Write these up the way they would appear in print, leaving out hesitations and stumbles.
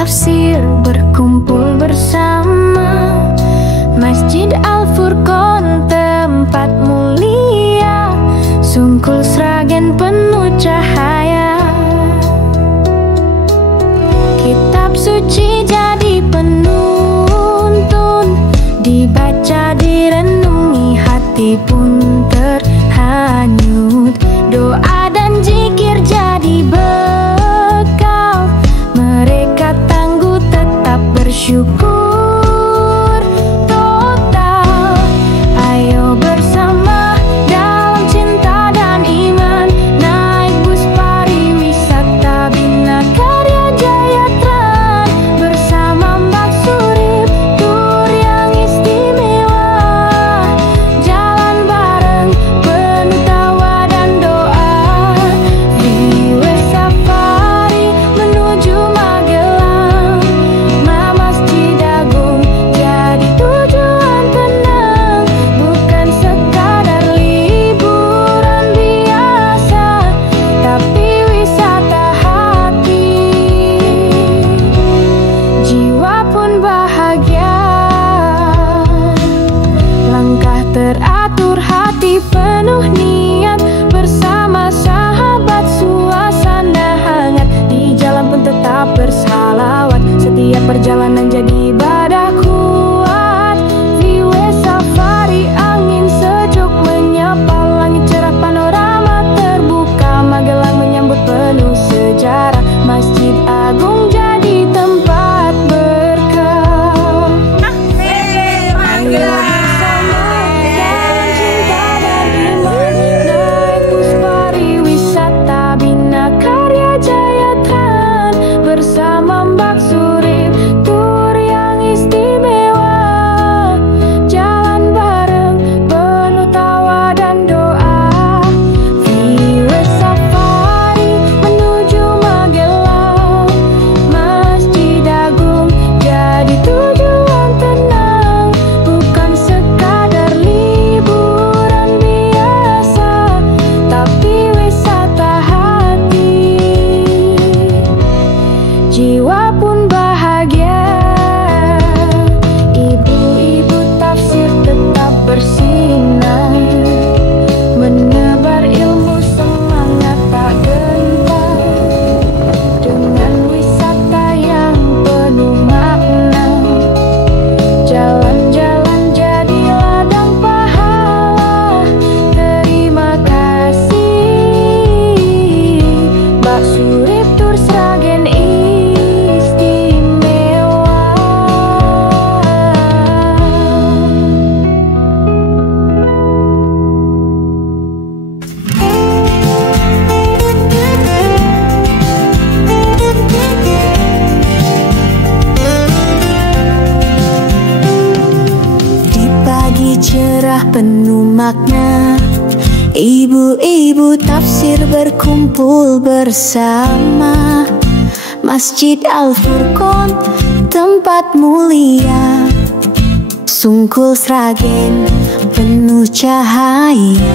tafsir berkumpul bersama. Masjid Al-Furqon tempat mulia, Sungkul Sragen penuh cahaya. Kitab suci jadi penuntun, dibaca direnungi hati pun terhanyut. Doa dan zikir jadi bekal, mereka tangguh tetap bersyukur total. Ayo bersama dalam cinta dan iman, naik bus pariwisata Bina Karya Jaya Trans. Bersama Mbak Surip, tur yang istimewa, jalan bareng penuh tawa dan doa. Freeway Safari menuju Magelang, Masjid Agung jadi tujuan tenang, bukan sekadar liburan biasa, tapi wisata hati. Jiwa pun bahagia, langkah teratur, hati penuh niat. Bersama sahabat suasana hangat, di jalan pun tetap bersalawat. Setiap perjalanan jadi ibadah kuat. Freeway Safari, angin sejuk menyapa, langit cerah panorama terbuka. Magelang menyambut penuh sejarah, Masjid Agung jadi tempat berkah. Ayo bersama dalam cinta dan iman, naik bus pariwisata Bina Karya Jaya Trans. Bersama Mbak Surip, tur yang istimewa, jalan bareng penuh tawa dan doa. Freeway Safari menuju Magelang, Masjid Agung jadi tujuan tenang, bukan sekadar liburan biasa, tapi wisata hati. Jiwa pun bahagia, ibu-ibu tafsir tetap bersinar, menebar ilmu semangat tak gentar, dengan wisata yang penuh makna. Jalan-jalan jadi ladang pahala, terima kasih Mbak Surip, tur Sragen istimewa. Di pagi cerah penuh makna, ibu-ibu tafsir berkumpul bersama. Masjid Al-Furqon tempat mulia, Sungkul Sragen penuh cahaya.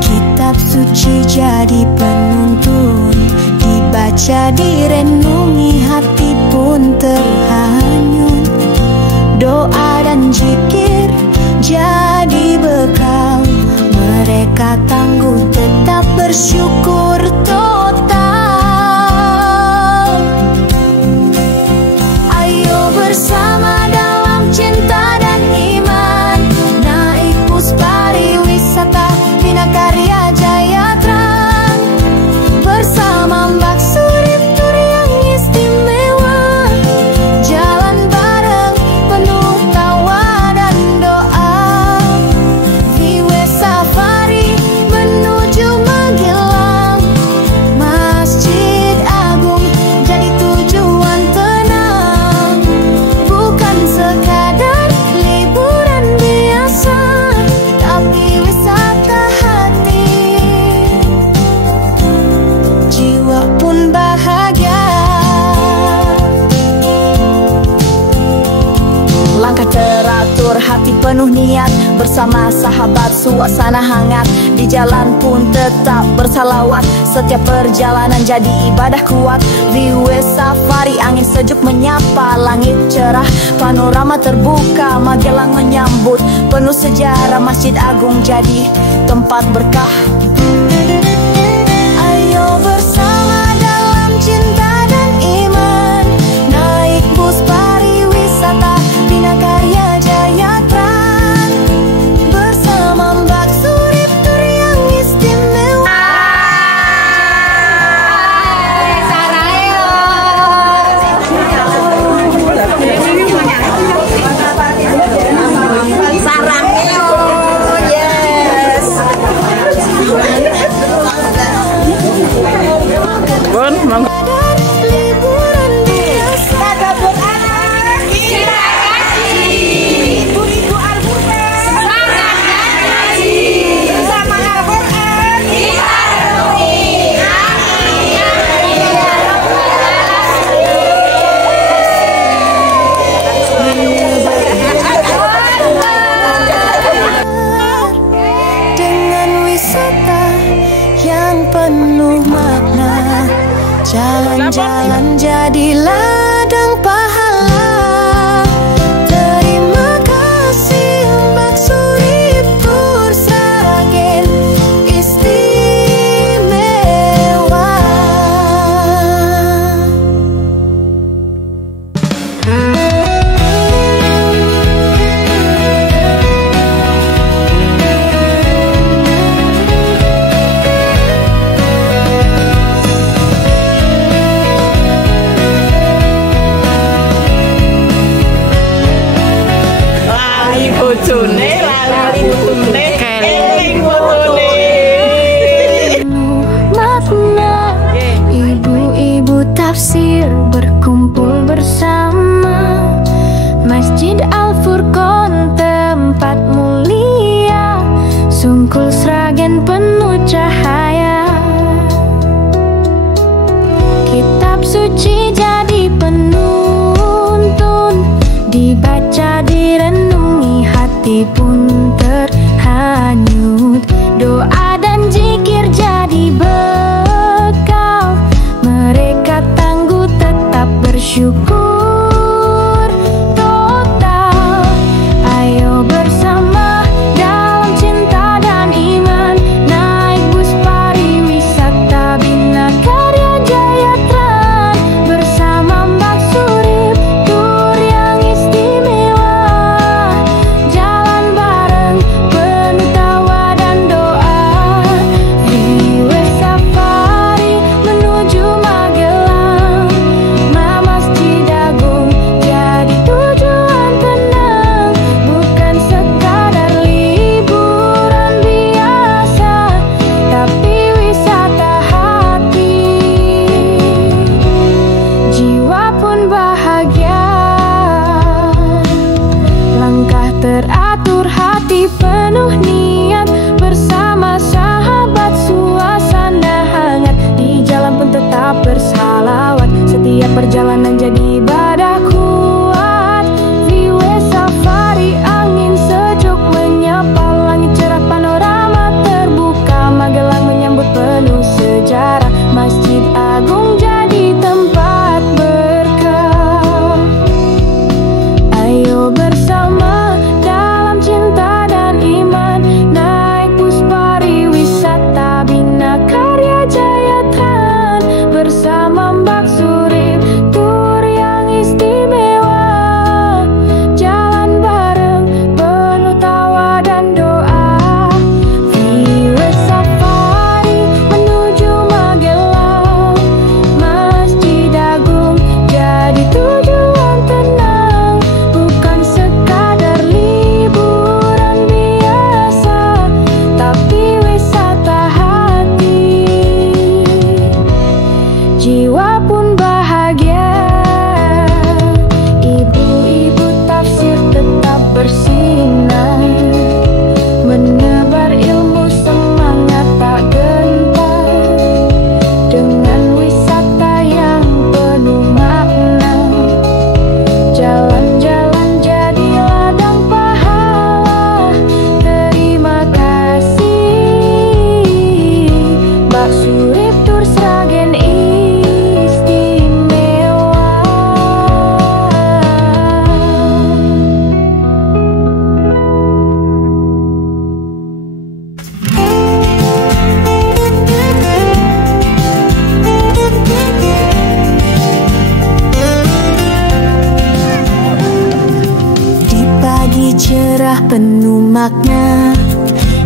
Kitab suci jadi penuntun, dibaca direnungi hati pun terhanyut. Doa dan zikir jadi bekal, mereka tangguh tetap bersyukur total. Ayo bersama dalam cinta dan iman, naik bus pariwisata Bina Karya Jaya Trans. Bersama Mbak Surip, tur yang istimewa, jalan bareng penuh tawa dan doa. Freeway Safari menuju Magelang, penuh niat, bersama sahabat suasana hangat. Di jalan pun tetap bersalawat, setiap perjalanan jadi ibadah kuat. Viewers safari, angin sejuk menyapa, langit cerah, panorama terbuka, Magelang menyambut. Penuh sejarah, Masjid Agung jadi tempat berkah. Ayo bersama dalam cinta dan iman, naik bus pariwisata Bina Karya Jaya Trans, bersama Mbak Surip tur yang istimewa. Liburan biasa, kita kasih ibu-ibu Al-Quran, semangat ngaji bersama Al-Quran, kita renungi. Dengan wisata yang penuh makna, jalan-jalan jadi ladang pahala. Terima kasih Mbak Surip Tour Sragen istimewa. Makna ibu-ibu tafsir berkumpul bersama, Masjid Al-Furqon tempat mulia, Sungkul Sragen penuh cahaya. Kitab suci jadi penuntun, dibaca direnungi, hati pun terhanyut. Doa dan zikir jadi bekal, mereka tangguh tetap bersyukur total. Ayo bersama dalam cinta dan iman, naik bus pariwisata Bina Karya Jaya Trans, bersama Mbak Surip tur yang istimewa. Jalan bareng penuh tawa dan doa, Viewers safari menuju Magelang, Masjid Agung jadi tujuan tenang, bukan sekadar liburan biasa, tapi wisata hati. Jiwa pun bahagia, langkah teratur, hati penuh niat, bersama sahabat suasana hangat. Di jalan pun tetap bersalawat, setiap perjalanan jadi ibadah kuat. Viewers safari, angin sejuk menyapa, langit cerah, panorama terbuka, Magelang menyambut penuh sejarah, Masjid Agung jadi tempat berkah. Ayo bersama dalam cinta dan iman, naik bus pariwisata Bina Karya Jaya Trans, bersama Mbak Surip tur yang istimewa. Jalan bareng penuh tawa dan doa, Viewers safari menuju Magelang, Masjid Agung jadi tujuan tenang, bukan sekadar liburan biasa, tapi wisata hati. Jiwa pun bahagia, ibu-ibu tafsir tetap bersinar, menebar ilmu semangat tak gentar, dengan wisata yang penuh makna. Jalan-jalan jadi ladang pahala, cerah penuh makna.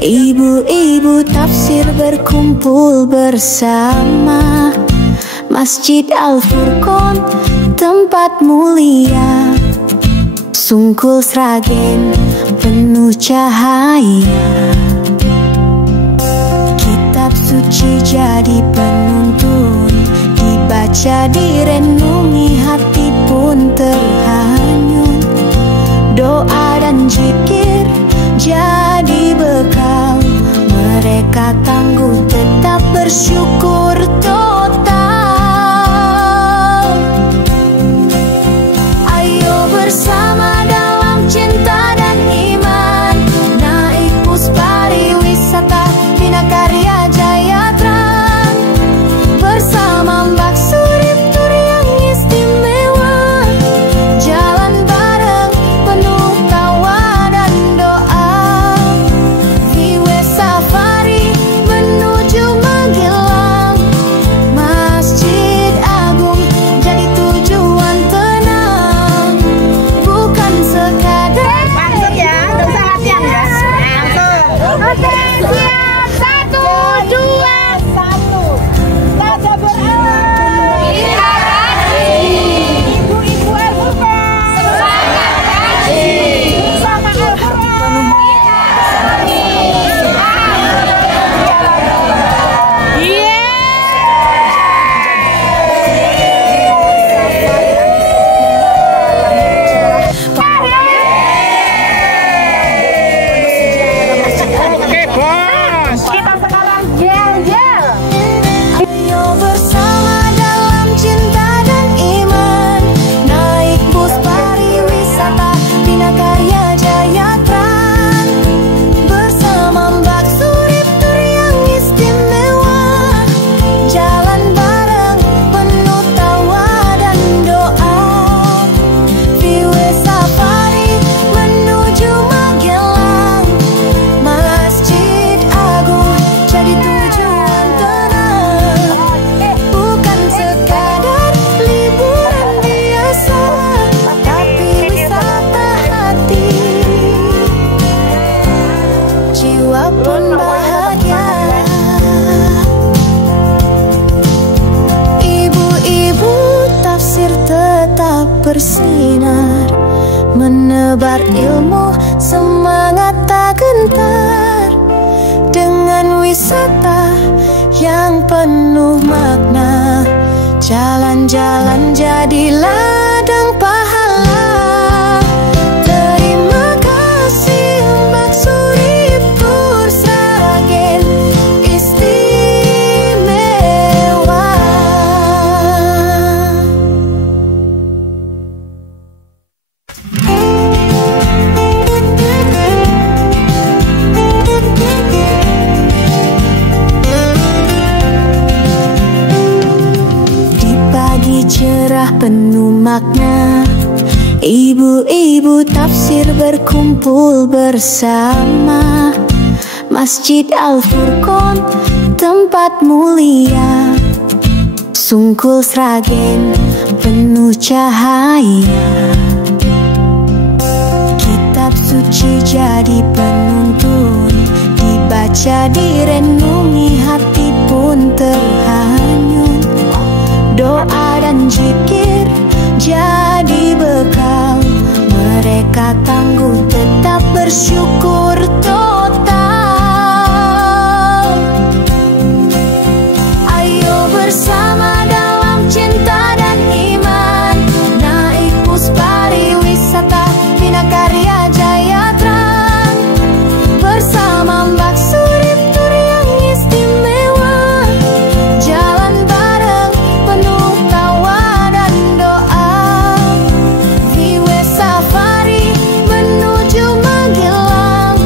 Ibu-ibu tafsir berkumpul bersama. Masjid Al-Furqon tempat mulia, Sungkul Sragen penuh cahaya. Kitab suci jadi penuntun, dibaca direnungi hati pun terhanyut. Doa dan zikir jadi bekal, mereka tangguh tetap bersyukur total. Ayo bersama dalam cinta dan iman, naik bus pariwisata Bina Karya Jayatran. Bersama Mbak Surip tur yang istimewa, jalan bareng penuh tawa dan doa. Viwe Safari menuju Magelang, Masjid Agung jadi tujuan tenang, bukan sekadar. Langsung ya, nggak usah latihan ya. Langsung. Oke, siap. 1, 2, 1. Baca berawal. Kita haji. Ibu-ibu Al-Furqon. Semangat haji. Bersama Al-Furqon. Kita haji. Iya. Oke, bos. Kita sekarang jel-jel. Ayo bersama dalam cinta dan iman, naik bus pariwisata Bina Karya Jayatran. Bersama Mbak Surip tur yang istimewa, jalan bareng penuh tawa dan doa. Viwe Safari menuju Magelang, Masjid Agung jadi tujuan tenang, bukan sekadar liburan biasa, tapi wisata hati. Jiwa pun bahagia. Ibu-ibu tafsir tetap bersinar, menebar ilmu semangat tak gentar. Dengan wisata yang penuh makna, jalan-jalan jadi ladang pahala. Terima kasih Mbak Surip tur Sragen istimewa. Di pagi cerah penuh makna, ibu-ibu tafsir berkumpul bersama. Masjid Al-Furqon tempat mulia, Sungkul Sragen penuh cahaya. Kitab suci jadi penuntun, dibaca direnungi hati pun terhanyut. Doa dan zikir jadi bekal, mereka tangguh tetap bersyukur total. Ayo bersama dalam cinta dan iman, naik bus pariwisata Bina Karya Jayatran. Bersama Mbak Surip tur yang istimewa, jalan bareng penuh tawa dan doa. Viwe Safari menuju Magelang,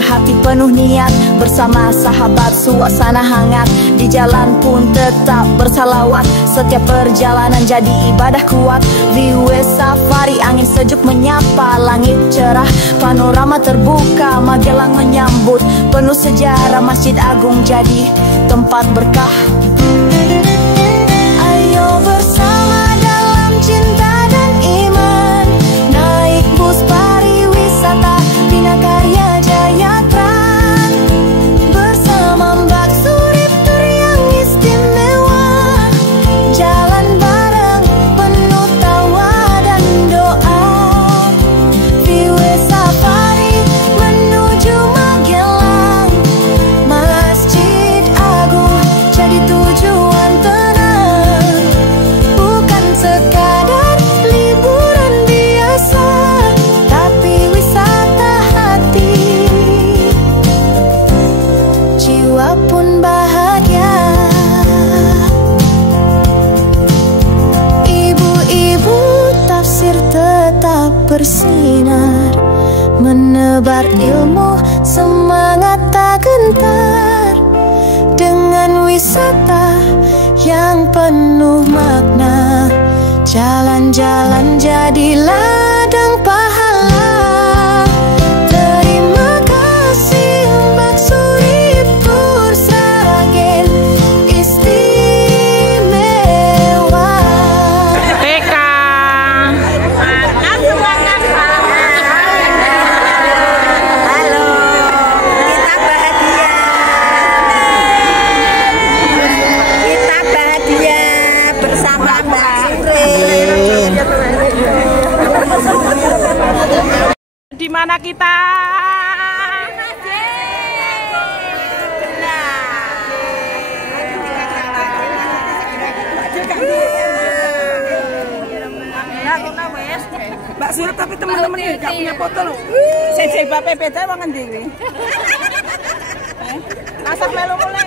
hati penuh niat. Bersama sahabat suasana hangat, di jalan pun tetap bersalawat. Setiap perjalanan jadi ibadah kuat. View safari, angin sejuk menyapa. Langit cerah, panorama terbuka. Magelang menyambut, penuh sejarah. Masjid Agung jadi tempat berkah. Ayo bersama dalam cinta dan iman, naik bus pariwisata Bina Karya Jayatran. Bersama Mbak Surip tur yang istimewa, jalan bareng penuh tawa dan doa. View safari menuju Magelang, Masjid Agung jadi tujuan tenang. Bukan sekadar liburan biasa, tapi wisata hati. Jiwa pun bahagia. Ibu-ibu tafsir tetap bersinar, menebar ilmu, semangat tak gentar. Dengan wisata yang penuh makna, jalan-jalan jadi ladang pahala. Terima kasih Mbak Surip Tur Sragen istimewa. TK. Halo, kita bahagia. Kita bahagia bersama Mbak Surip. Di mana kita? Mbak Surip tapi teman-teman ini gak punya foto loh. Saya bape beda banget diri. Masak melu mulai.